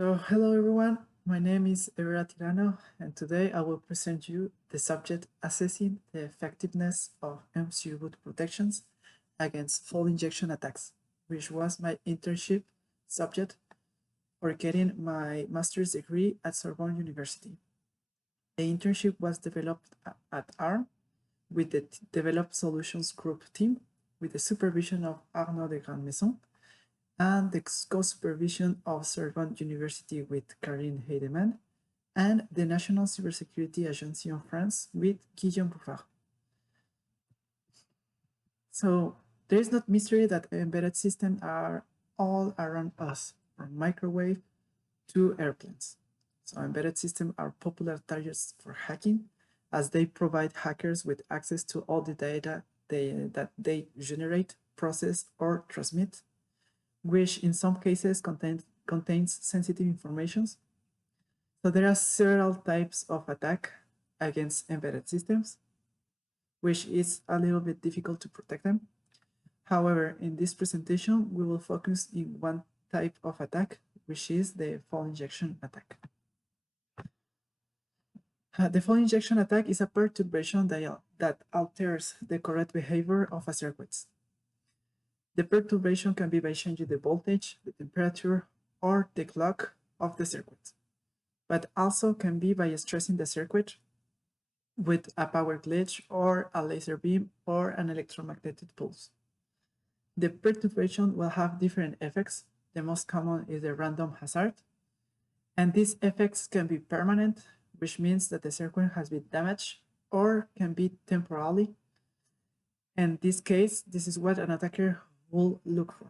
Hello everyone, my name is Evera Tirano, and today I will present you the subject assessing the effectiveness of MCUBoot protections against fall injection attacks, which was my internship subject for getting my master's degree at Sorbonne University. The internship was developed at ARM with the Developed Solutions Group team with the supervision of Arnaud de Grandmaison and the co-supervision of Sorbonne University with Karine Heidemann, and the National Cybersecurity Agency in France with Guillaume Bouffard. So there is not mystery that embedded systems are all around us, from microwave to airplanes. So embedded systems are popular targets for hacking, as they provide hackers with access to all the data that they generate, process, or transmit, which in some cases contains sensitive information. So there are several types of attack against embedded systems, which is a little bit difficult to protect them. However, in this presentation, we will focus in one type of attack, which is the fall injection attack. The fall injection attack is a perturbation that alters the correct behavior of a circuit. The perturbation can be by changing the voltage, the temperature, or the clock of the circuit, but also can be by stressing the circuit with a power glitch or a laser beam or an electromagnetic pulse. The perturbation will have different effects. The most common is the random hazard, and these effects can be permanent, which means that the circuit has been damaged, or can be temporarily. In this case, this is what an attacker will look for.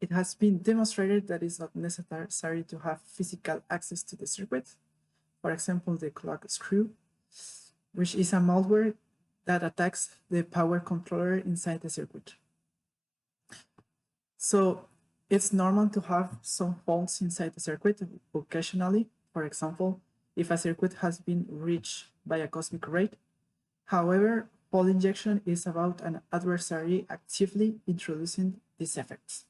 It has been demonstrated that it's not necessary to have physical access to the circuit. For example, the clock screw, which is a malware that attacks the power controller inside the circuit. So it's normal to have some faults inside the circuit occasionally. For example, if a circuit has been reached by a cosmic ray. However, fall injection is about an adversary actively introducing these effects.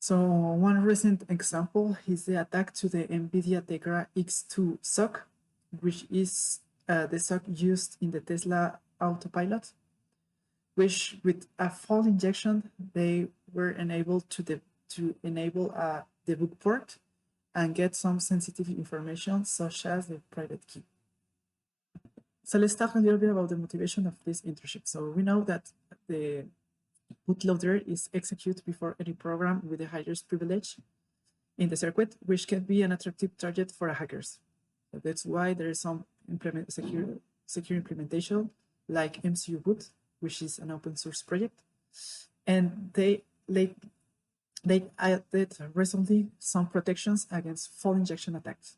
So one recent example is the attack to the NVIDIA Tegra X2 SoC, which is the SoC used in the Tesla autopilot, which with a fall injection, they were enabled to enable a debug port and get some sensitive information such as the private key. So let's talk a little bit about the motivation of this internship. So we know that the bootloader is executed before any program with the highest privilege in the circuit, which can be an attractive target for hackers. So that's why there is some secure implementation like MCUBoot, which is an open source project. And they added recently some protections against fall injection attacks.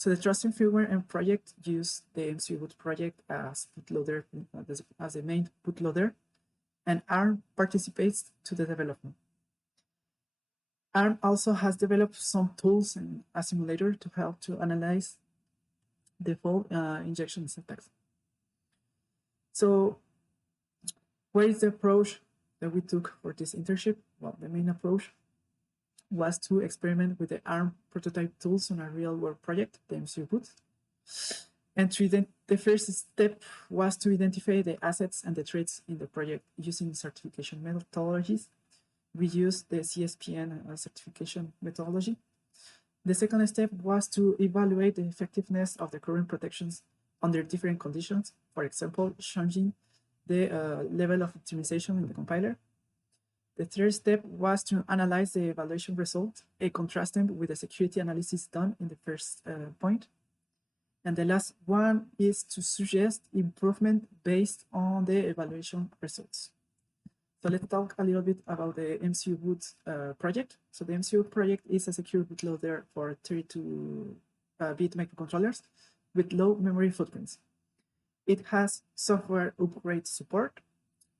So the trusting firmware and project use the MCUBoot project as bootloader, as the main bootloader, and ARM participates to the development. ARM also has developed some tools and a simulator to help to analyze the fall injection attacks. So what is the approach that we took for this internship? Well, the main approach was to experiment with the ARM prototype tools on a real-world project, the MCUBoot. And the first step was to identify the assets and the threats in the project using certification methodologies. We used the CSPN certification methodology. The second step was to evaluate the effectiveness of the current protections under different conditions, for example, changing the level of optimization in the compiler. The third step was to analyze the evaluation result and contrast them with the security analysis done in the first point. And the last one is to suggest improvement based on the evaluation results. So let's talk a little bit about the MCUBoot project. So the MCUBoot project is a secure bootloader for 32-bit microcontrollers with low memory footprints. It has software upgrade support.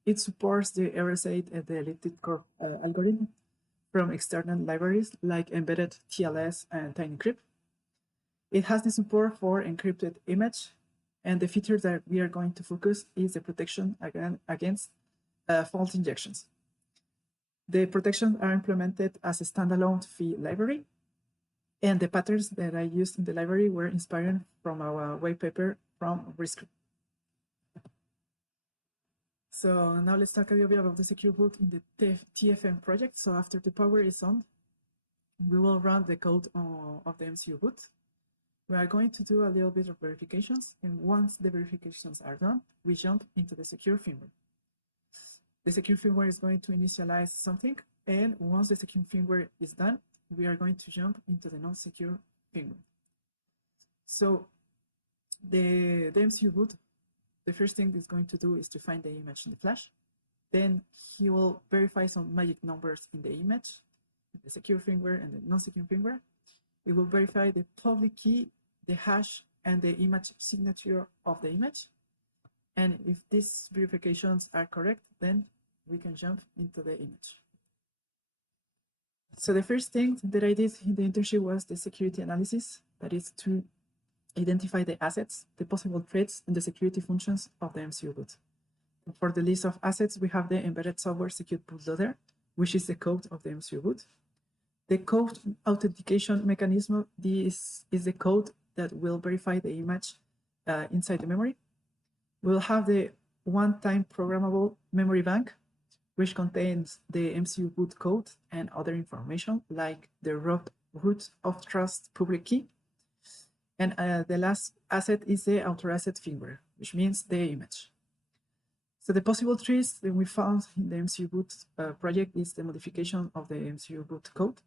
It supports the RSA and the elliptic curve algorithm from external libraries like embedded TLS and TinyCrypt. It has the support for encrypted image, and the feature that we are going to focus is the protection against fault injections. The protections are implemented as a standalone fee library, And the patterns that I used in the library were inspired from our white paper from Risk. So now let's talk a little bit about the MCUBoot in the TFM project. So after the power is on, we will run the code of the MCUBoot. We are going to do a little bit of verifications, and once the verifications are done, we jump into the secure firmware. The secure firmware is going to initialize something, and once the secure firmware is done, we are going to jump into the non-secure firmware. So the MCUBoot, the first thing it's going to do is to find the image in the flash. Then he will verify some magic numbers in the image, the secure firmware and the non-secure firmware. It will verify the public key, the hash, and the image signature of the image. And if these verifications are correct, then we can jump into the image. So the first thing that I did in the internship was the security analysis, that is to identify the assets, the possible threats, and the security functions of the MCUBoot. For the list of assets, we have the embedded software secure bootloader, which is the code of the MCUBoot. The code authentication mechanism, this is the code that will verify the image inside the memory. We'll have the one-time programmable memory bank, which contains the MCUBoot code and other information like the root of trust public key. And the last asset is the outer asset firmware, which means the image. So the possible trees that we found in the MCUBoot project is the modification of the MCUBoot code.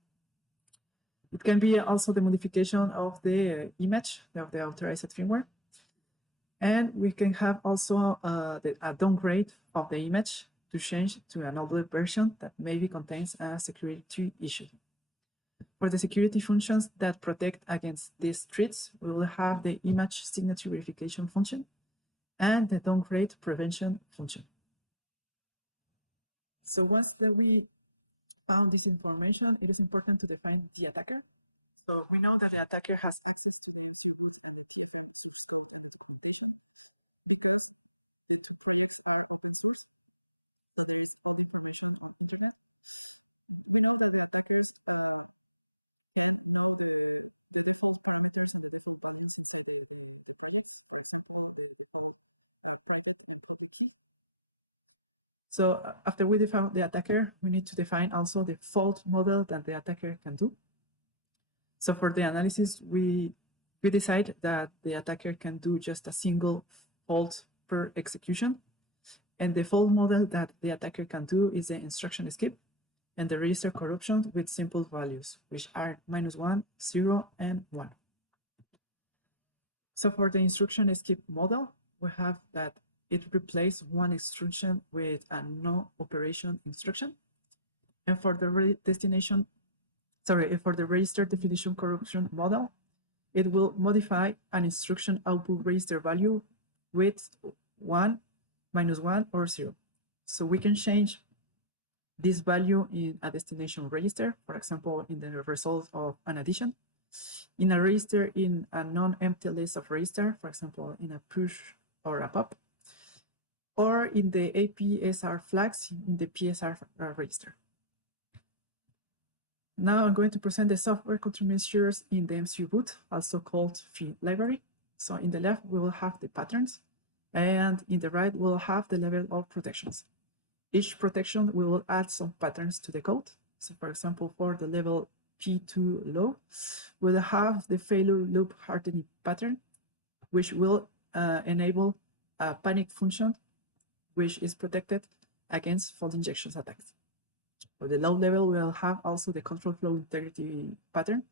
It can be also the modification of the image of the outer asset firmware. And we can have also a downgrade of the image to change to an older version that maybe contains a security issue. For the security functions that protect against these threats, we will have the image signature verification function and the downgrade prevention function. So once that we found this information, it is important to define the attacker. So we know that the attacker has access to the MCUBoot and the TFM source code and the documentation because the two projects are open source. So there is all information on the internet. We know that the attackers can know the default parameters and the default values inside the project. For example, the default private and public key. So after we define the attacker, we need to define also the fault model that the attacker can do. So for the analysis, we decide that the attacker can do just a single fault per execution. And the fault model that the attacker can do is the instruction skip and the register corruption with simple values, which are -1, 0, and 1. So for the instruction skip model, we have that it replaces one instruction with a no operation instruction. And for the for the register definition corruption model, it will modify an instruction output register value with 1, -1, or 0. So we can change this value in a destination register, for example, in the result of an addition, in a register in a non-empty list of register, for example, in a push or a pop, or in the APSR flags in the PSR register. Now I'm going to present the software countermeasures in the MCUBoot, also called Phi library. So in the left, we will have the patterns, and in the right, we'll have the level of protections. Each protection, we will add some patterns to the code. So for example, for the level P2 low, we'll have the failure loop hardening pattern, which will enable a panic function, which is protected against fault injections attacks. For the low level, we'll have also the control flow integrity pattern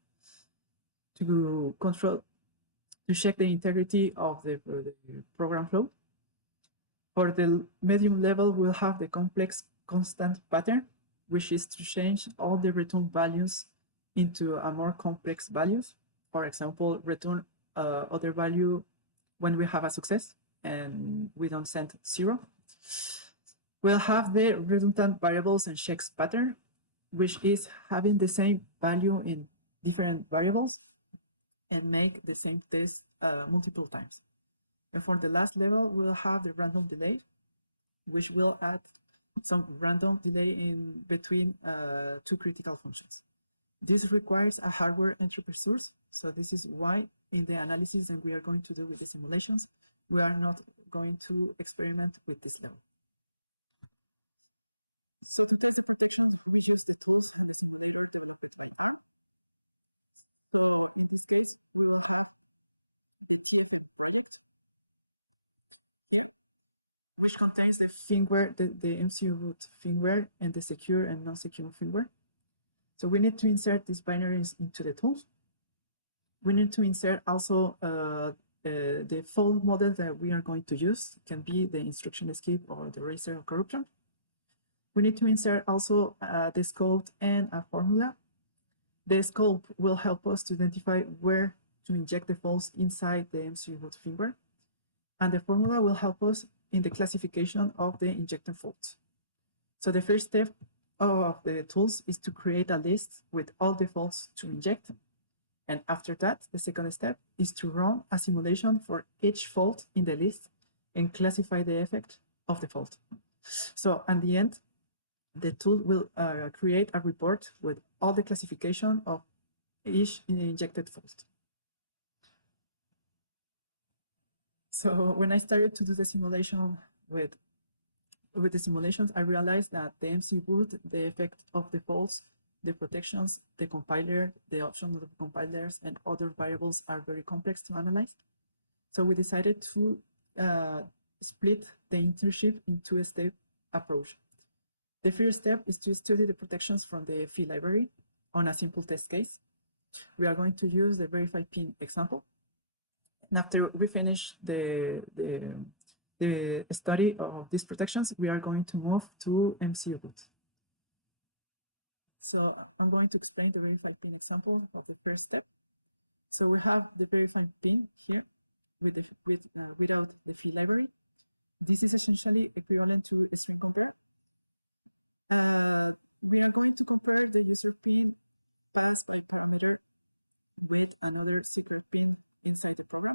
to check the integrity of the program flow. For the medium level, we'll have the complex constant pattern, which is to change all the return values into a more complex values. For example, return other value when we have a success and we don't send 0. We'll have the redundant variables and checks pattern, which is having the same value in different variables and make the same test multiple times. And for the last level, we'll have the random delay, which will add some random delay in between two critical functions. This requires a hardware entry source. So this is why in the analysis that we are going to do with the simulations, we are not going to experiment with this level. So to test the protection, we use the tools and the simulator developed right now. So in this case, we will have the TFF project, which contains the firmware, the MCUBoot firmware, and the secure and non-secure firmware. So we need to insert these binaries into the tools. We need to insert also the fault model that we are going to use. It can be the instruction skip or the racer or corruption. We need to insert also the scope and a formula. The scope will help us to identify where to inject the faults inside the MCUBoot firmware. And the formula will help us in the classification of the injected faults. So the first step of the tools is to create a list with all the faults to inject. And after that, the second step is to run a simulation for each fault in the list and classify the effect of the fault. So at the end, the tool will create a report with all the classification of each injected fault. So when I started to do the simulation with the simulations, I realized that the MCUBoot, the effect of the faults, the protections, the compiler, the options of the compilers, and other variables are very complex to analyze. So we decided to split the internship into a two-step approach. The first step is to study the protections from the fee library on a simple test case. We are going to use the verified pin example. And after we finish the study of these protections, we are going to move to MCUBoot. So I'm going to explain the verified pin example of the first step. So we have the verified pin here without the fee library. This is essentially equivalent to the fee component. And we are going to compare the user pin passed by another super pin with a comma.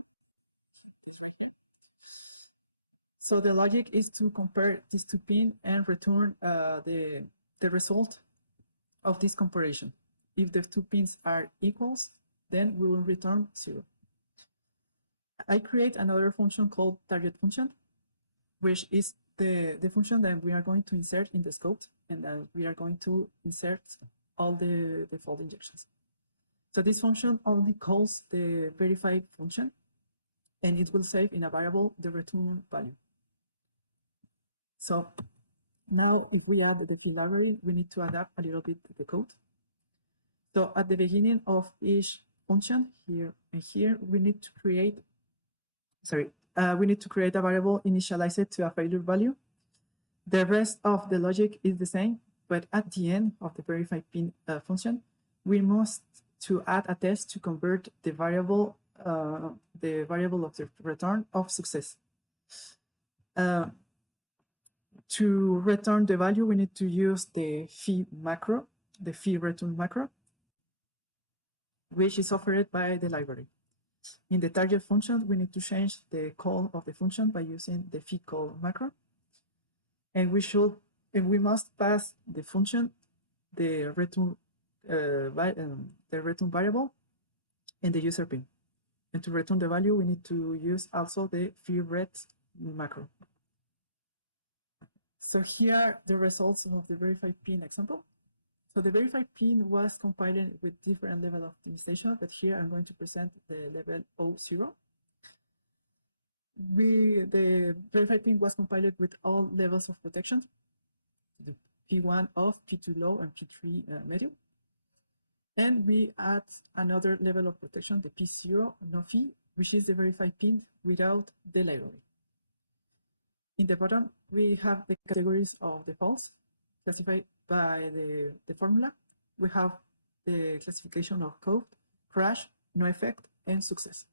So the logic is to compare these two pins and return the result of this comparison. If the two pins are equals, then we will return 0. I create another function called target function, which is the function that we are going to insert in the scope, and then we are going to insert all the fault injections. So this function only calls the verify function, and it will save in a variable the return value. So now if we add the fee library, we need to adapt a little bit the code. So at the beginning of each function here and here, we need to create, a variable initialized to a failure value. The rest of the logic is the same, but at the end of the verify pin function, we must to add a test to convert the variable of the return of success. To return the value, we need to use the fee macro, the fee return macro, which is offered by the library. In the target function, we need to change the call of the function by using the fee call macro. And we must pass the function the return variable and the user pin. And to return the value, we need to use also the fee ret macro. So here are the results of the verified pin example. So the verified pin was compiled with different level of optimization, but here I'm going to present the level 0. The verified pin was compiled with all levels of protection, the P1 off, P2 low, and P3 medium. And we add another level of protection, the P0 no fee, which is the verified pin without the library. In the bottom, we have the categories of the faults classified by the formula. We have the classification of code, crash, no effect, and success.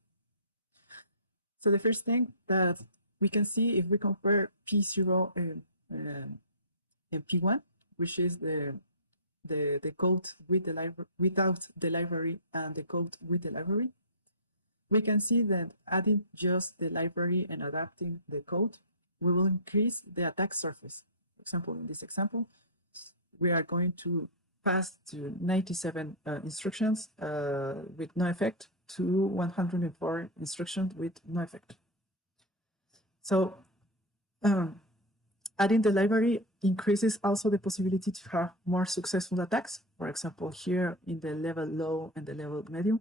So the first thing that we can see if we compare P0 and P1, which is the code with the library without the library and the code with the library, we can see that adding just the library and adapting the code, we will increase the attack surface. For example, in this example, we are going to passed to 97 instructions with no effect to 104 instructions with no effect. So adding the library increases also the possibility to have more successful attacks. For example, here in the level low and the level medium,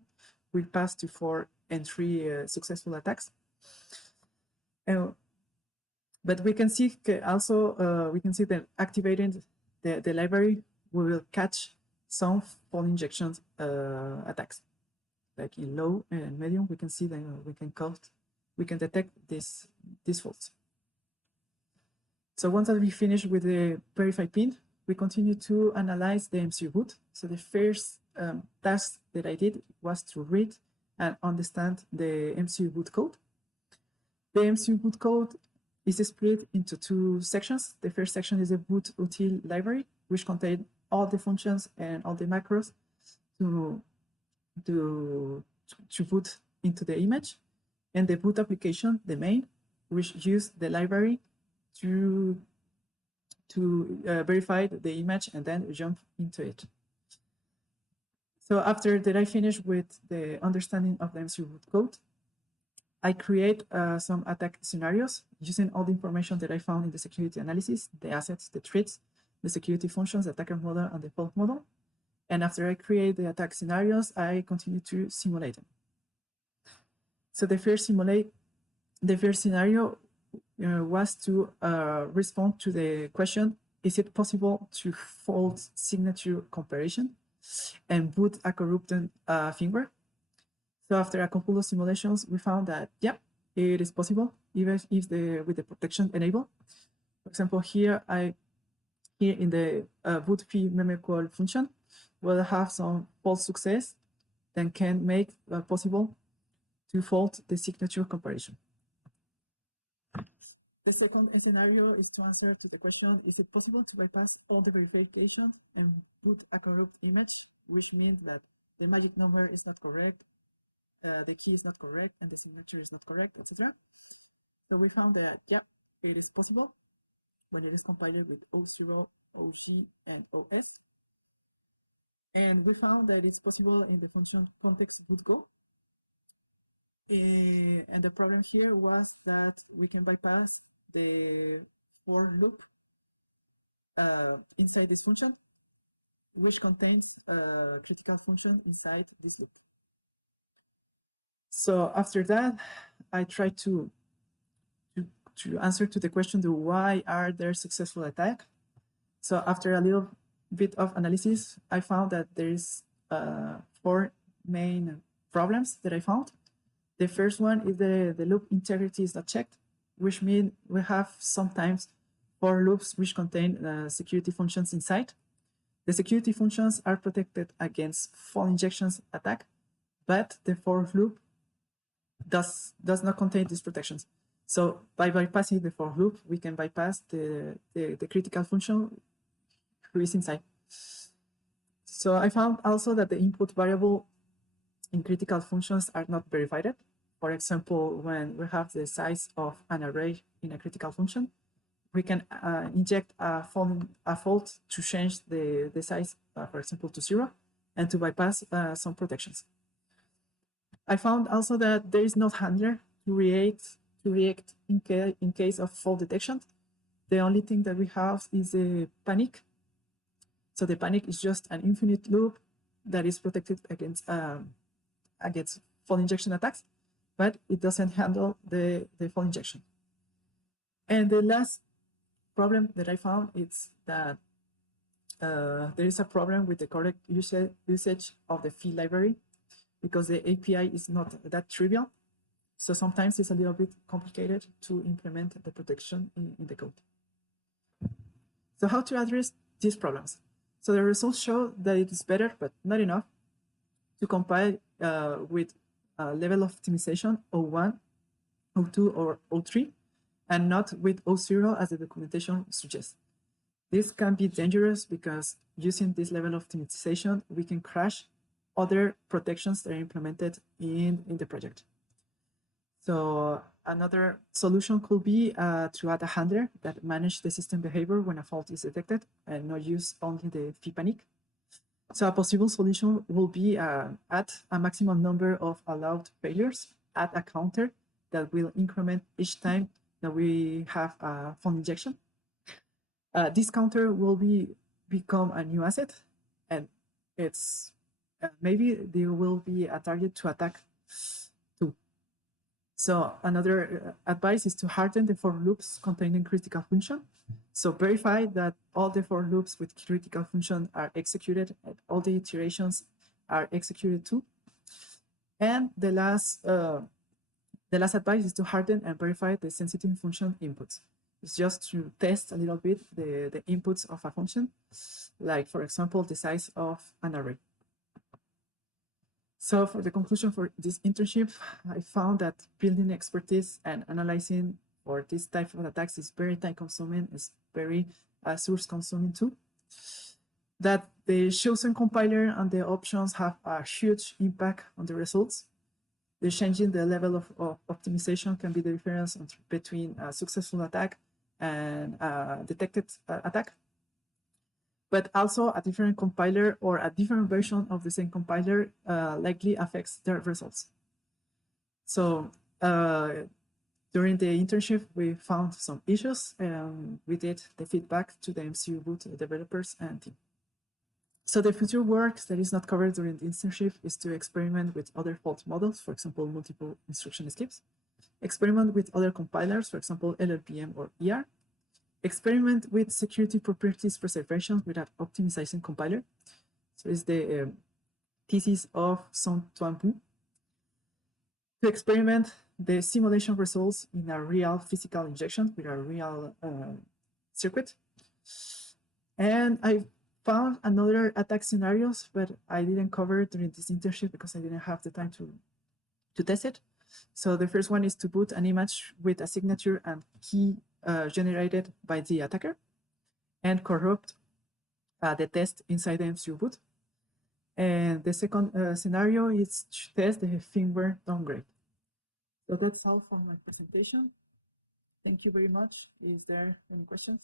we passed to 4 and 3 successful attacks. But we can see also, we can see that activating the library, we will catch some fall injection attacks. Like in low and medium, we can see that we can detect these faults. So once that we finish with the verify pin, we continue to analyze the MCUBoot. So the first task that I did was to read and understand the MCUBoot code. The MCUBoot code is split into 2 sections. The first section is a boot util library, which contains all the functions and all the macros to boot into the image, and the boot application, the main, which use the library to verify the image and then jump into it. So after that I finish with the understanding of the MCUBoot code, I create some attack scenarios using all the information that I found in the security analysis, the assets, the threats, the security functions, the attacker model, and the fault model. And after I create the attack scenarios, I continue to simulate them. So the first scenario was to respond to the question, is it possible to fault signature comparison and boot a corrupted firmware? So after a couple of simulations, we found that, yeah, it is possible, even if with the protection enabled. For example, here in the boot p memory call function, we'll have some false success that can make possible to fault the signature comparison. The second scenario is to answer to the question, is it possible to bypass all the verification and boot a corrupt image, which means that the magic number is not correct, the key is not correct, and the signature is not correct, etc. So we found that, yeah, it is possible when it is compiled with O0, OG, and OS. And we found that it's possible in the function context boot go. And the problem here was that we can bypass the for loop inside this function, which contains a critical function inside this loop. So after that, I tried to answer to the question, why are there successful attacks? So after a little bit of analysis, I found that there is 4 main problems that I found. The first one is the loop integrity is not checked, which means we have sometimes for loops which contain security functions inside. The security functions are protected against fall injections attack, but the for loop does not contain these protections. So by bypassing the for loop, we can bypass the critical function who is inside. So I found also that the input variable in critical functions are not verified. For example, when we have the size of an array in a critical function, we can inject a fault to change the size, for example, to 0, and to bypass some protections. I found also that there is no handler to react in case of fault detection. The only thing that we have is a panic. So the panic is just an infinite loop that is protected against fall injection attacks, but it doesn't handle the fall injection. And the last problem that I found is that there is a problem with the correct usage of the fee library, because the API is not that trivial. So sometimes it's a little bit complicated to implement the protection in the code. So how to address these problems? So the results show that it is better, but not enough, to compile with level of optimization 01, 02, or 03, and not with 00 as the documentation suggests. This can be dangerous because using this level of optimization, we can crash other protections that are implemented in the project. So another solution could be to add a handler that manages the system behavior when a fault is detected and not use only the fee panic. So a possible solution will be add a maximum number of allowed failures, add a counter that will increment each time that we have a fund injection. This counter will become a new asset, and it's maybe there will be a target to attack too. So another advice is to harden the for loops containing critical function. So verify that all the for loops with critical function are executed and all the iterations are executed too. And the last advice is to harden and verify the sensitive function inputs. It's just to test a little bit the inputs of a function, like, for example, the size of an array. So for the conclusion for this internship, I found that building expertise and analyzing for this type of attacks is very time consuming, it's very source consuming too. That the chosen compiler and the options have a huge impact on the results. The changing the level of optimization can be the difference between a successful attack and a detected attack. But also a different compiler or a different version of the same compiler likely affects their results. So during the internship, we found some issues and we did the feedback to the MCUBoot developers and team. So the future work that is not covered during the internship is to experiment with other fault models, for example, multiple instruction skips, experiment with other compilers, for example, LLVM or ER, experiment with security properties preservation with an optimization compiler. So it's the thesis of Song Tuan-Pu. To experiment the simulation results in a real physical injection with a real circuit. And I found another attack scenarios, but I didn't cover during this internship because I didn't have the time to test it. So the first one is to boot an image with a signature and key generated by the attacker and corrupt the test inside the MCUBoot. And the second scenario is to test the firmware downgrade. So that's all for my presentation. Thank you very much. Is there any questions?